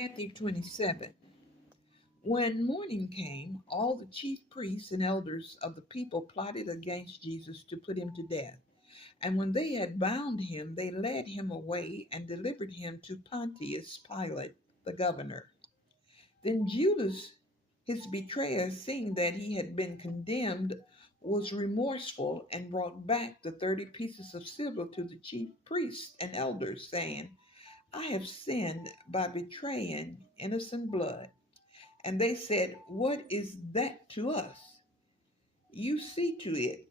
Matthew 27. When morning came, all the chief priests and elders of the people plotted against Jesus to put him to death. And when they had bound him, they led him away and delivered him to Pontius Pilate, the governor. Then Judas, his betrayer, seeing that he had been condemned, was remorseful and brought back the 30 pieces of silver to the chief priests and elders, saying, I have sinned by betraying innocent blood. And they said, What is that to us? You see to it.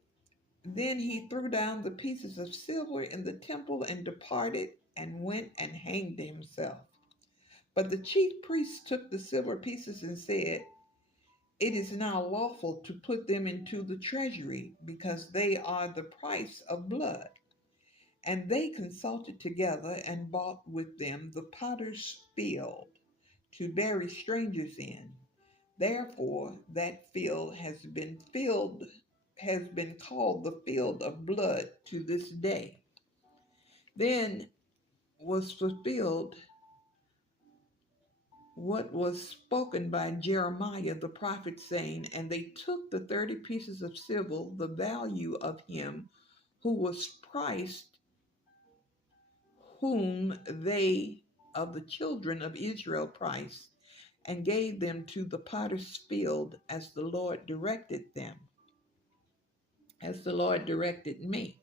Then he threw down the pieces of silver in the temple and departed and went and hanged himself. But the chief priests took the silver pieces and said, It is now lawful to put them into the treasury, because they are the price of blood. And they consulted together and bought with them the potter's field to bury strangers in. Therefore, that field has been called the field of blood to this day. Then was fulfilled what was spoken by Jeremiah the prophet, saying, And they took the 30 pieces of silver, the value of him who was priced, whom they of the children of Israel priced, and gave them to the potter's field as the Lord directed them, as the Lord directed me.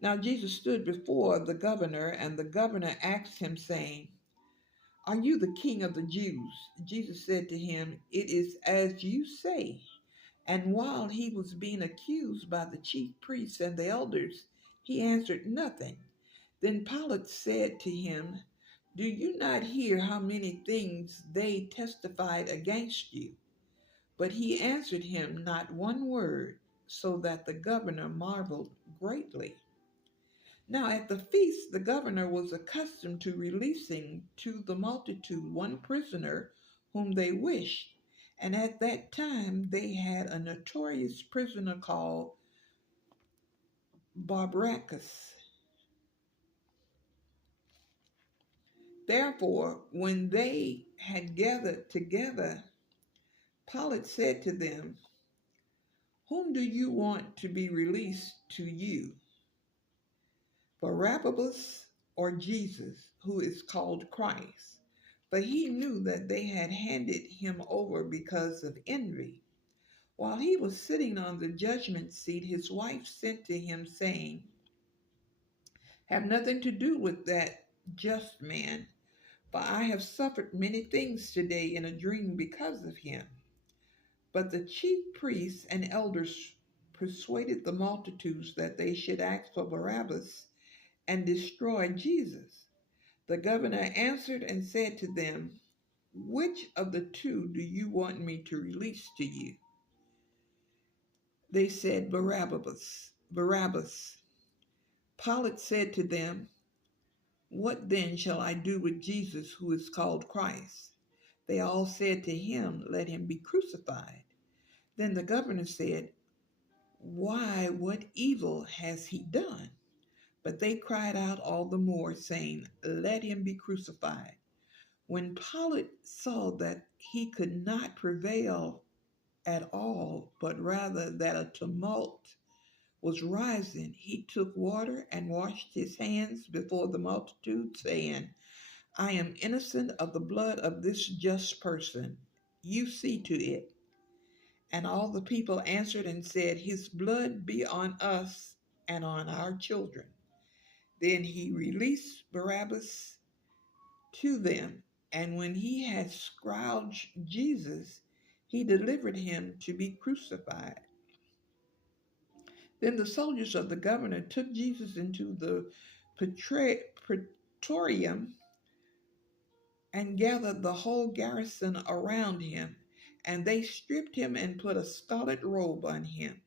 Now Jesus stood before the governor, and the governor asked him, saying, Are you the king of the Jews? Jesus said to him, It is as you say. And while he was being accused by the chief priests and the elders, he answered nothing. Then Pilate said to him, Do you not hear how many things they testified against you? But he answered him not one word, so that the governor marveled greatly. Now at the feast, the governor was accustomed to releasing to the multitude one prisoner whom they wished. And at that time, they had a notorious prisoner called Barabbas. Therefore, when they had gathered together, Pilate said to them, Whom do you want to be released to you, Barabbas or Jesus, who is called Christ? But he knew that they had handed him over because of envy. While he was sitting on the judgment seat, his wife sent to him, saying, Have nothing to do with that just man, for I have suffered many things today in a dream because of him. But the chief priests and elders persuaded the multitudes that they should ask for Barabbas and destroy Jesus. The governor answered and said to them, Which of the two do you want me to release to you? They said, Barabbas. Barabbas. Pilate said to them, What then shall I do with Jesus, who is called Christ? They all said to him, Let him be crucified. Then the governor said, Why, what evil has he done? But they cried out all the more, saying, Let him be crucified. When Pilate saw that he could not prevail at all, but rather that a tumult was rising, he took water and washed his hands before the multitude, saying, I am innocent of the blood of this just person. You see to it. And all the people answered and said, His blood be on us and on our children. Then he released Barabbas to them, and when he had scourged Jesus, he delivered him to be crucified. Then the soldiers of the governor took Jesus into the praetorium and gathered the whole garrison around him, and they stripped him and put a scarlet robe on him.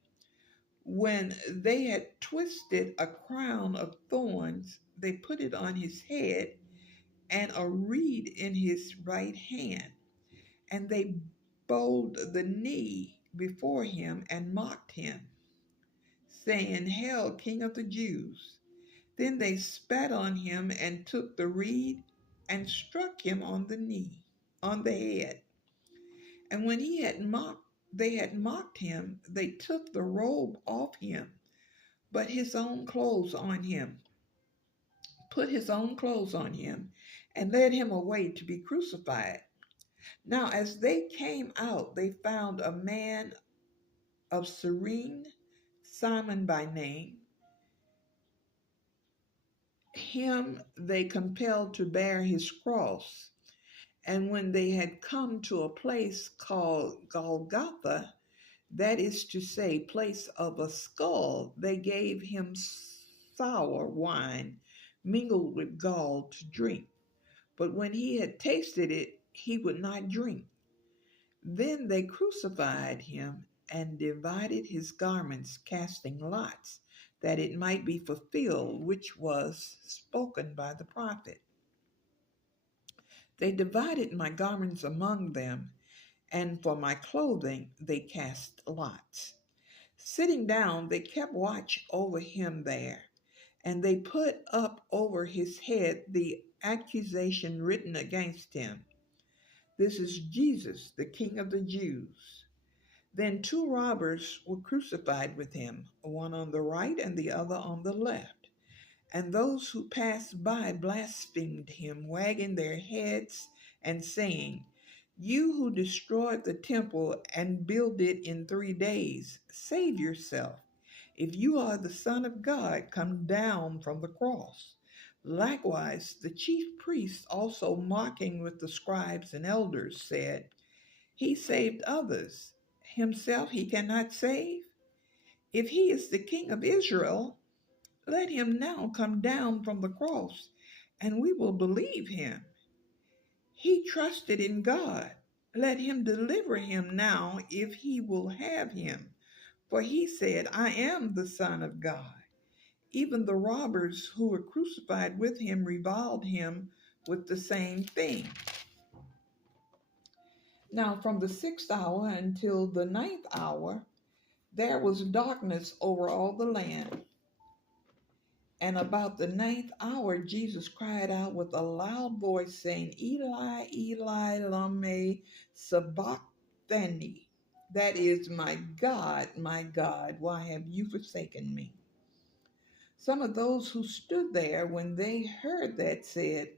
When they had twisted a crown of thorns, they put it on his head and a reed in his right hand. And they bowed the knee before him and mocked him, saying, Hail, King of the Jews! Then they spat on him and took the reed and struck him on the knee, on the head. And when they had mocked him, they took the robe off him, but his own clothes on him, put his own clothes on him, and led him away to be crucified. Now, as they came out, they found a man of Cyrene, Simon by name. Him they compelled to bear his cross. And when they had come to a place called Golgotha, that is to say, place of a skull, they gave him sour wine mingled with gall to drink. But when he had tasted it, he would not drink. Then they crucified him and divided his garments, casting lots, that it might be fulfilled which was spoken by the prophet. They divided my garments among them, and for my clothing they cast lots. Sitting down, they kept watch over him there, and they put up over his head the accusation written against him: "This is Jesus, the King of the Jews." Then two robbers were crucified with him, one on the right and the other on the left. And those who passed by blasphemed him, wagging their heads and saying, "You who destroyed the temple and build it in 3 days, save yourself. If you are the Son of God, come down from the cross." Likewise, the chief priests, also mocking with the scribes and elders, said, "He saved others. Himself he cannot save. If he is the King of Israel, let him now come down from the cross, and we will believe him. He trusted in God. Let him deliver him now if he will have him. For he said, 'I am the Son of God.'" Even the robbers who were crucified with him reviled him with the same thing. Now, from the 6th hour until the 9th hour, there was darkness over all the land. And about the 9th hour, Jesus cried out with a loud voice, saying, "Eli, Eli, lama sabachthani." That is, my God, why have you forsaken me?" Some of those who stood there, when they heard that, said,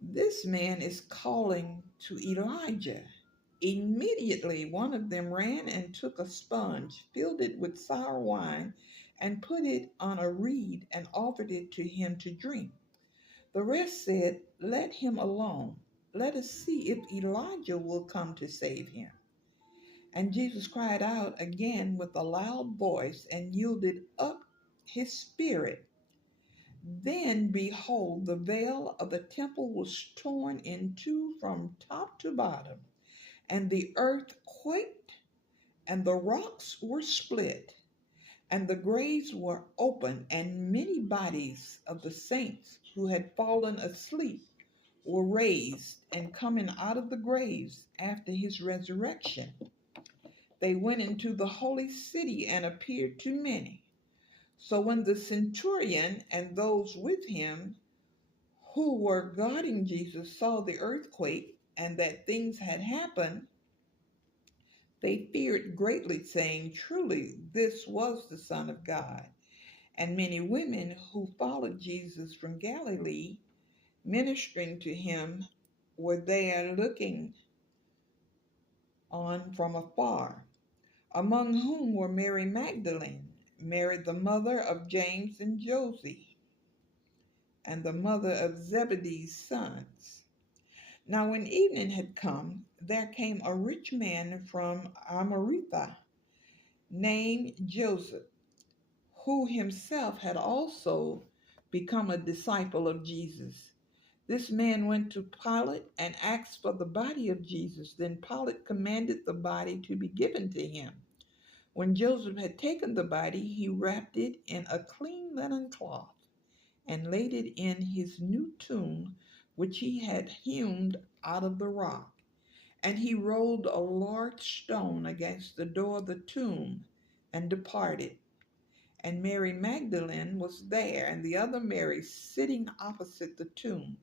"This man is calling to Elijah." Immediately one of them ran and took a sponge, filled it with sour wine, and put it on a reed and offered it to him to drink. The rest said, "Let him alone. Let us see if Elijah will come to save him." And Jesus cried out again with a loud voice and yielded up his spirit. Then, behold, the veil of the temple was torn in two from top to bottom, and the earth quaked, and the rocks were split, and the graves were opened, and many bodies of the saints who had fallen asleep were raised, and coming out of the graves after his resurrection, they went into the holy city and appeared to many. So when the centurion and those with him who were guarding Jesus saw the earthquake and that things had happened, they feared greatly, saying, "Truly, this was the Son of God." And many women who followed Jesus from Galilee, ministering to him, were there looking on from afar, among whom were Mary Magdalene, Mary the mother of James and Joses, and the mother of Zebedee's sons. Now when evening had come, there came a rich man from Arimathea, named Joseph, who himself had also become a disciple of Jesus. This man went to Pilate and asked for the body of Jesus. Then Pilate commanded the body to be given to him. When Joseph had taken the body, he wrapped it in a clean linen cloth and laid it in his new tomb, which he had hewn out of the rock. And he rolled a large stone against the door of the tomb and departed. And Mary Magdalene was there, and the other Mary sitting opposite the tomb.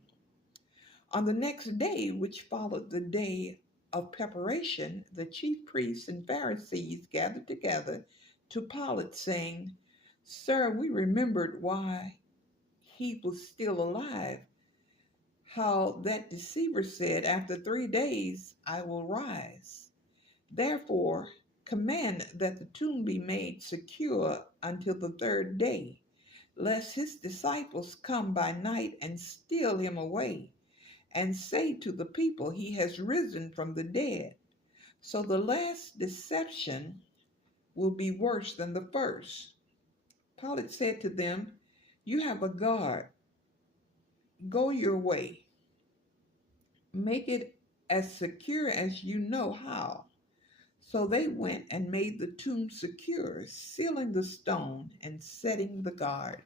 On the next day, which followed the day of preparation, the chief priests and Pharisees gathered together to Pilate, saying, Sir, we remembered why he was still alive, how that deceiver said, After 3 days I will rise. Therefore, command that the tomb be made secure until the third day, lest his disciples come by night and steal him away, and say to the people, He has risen from the dead. So the last deception will be worse than the first. Pilate said to them, You have a guard. Go your way. Make it as secure as you know how. So they went and made the tomb secure, sealing the stone and setting the guard.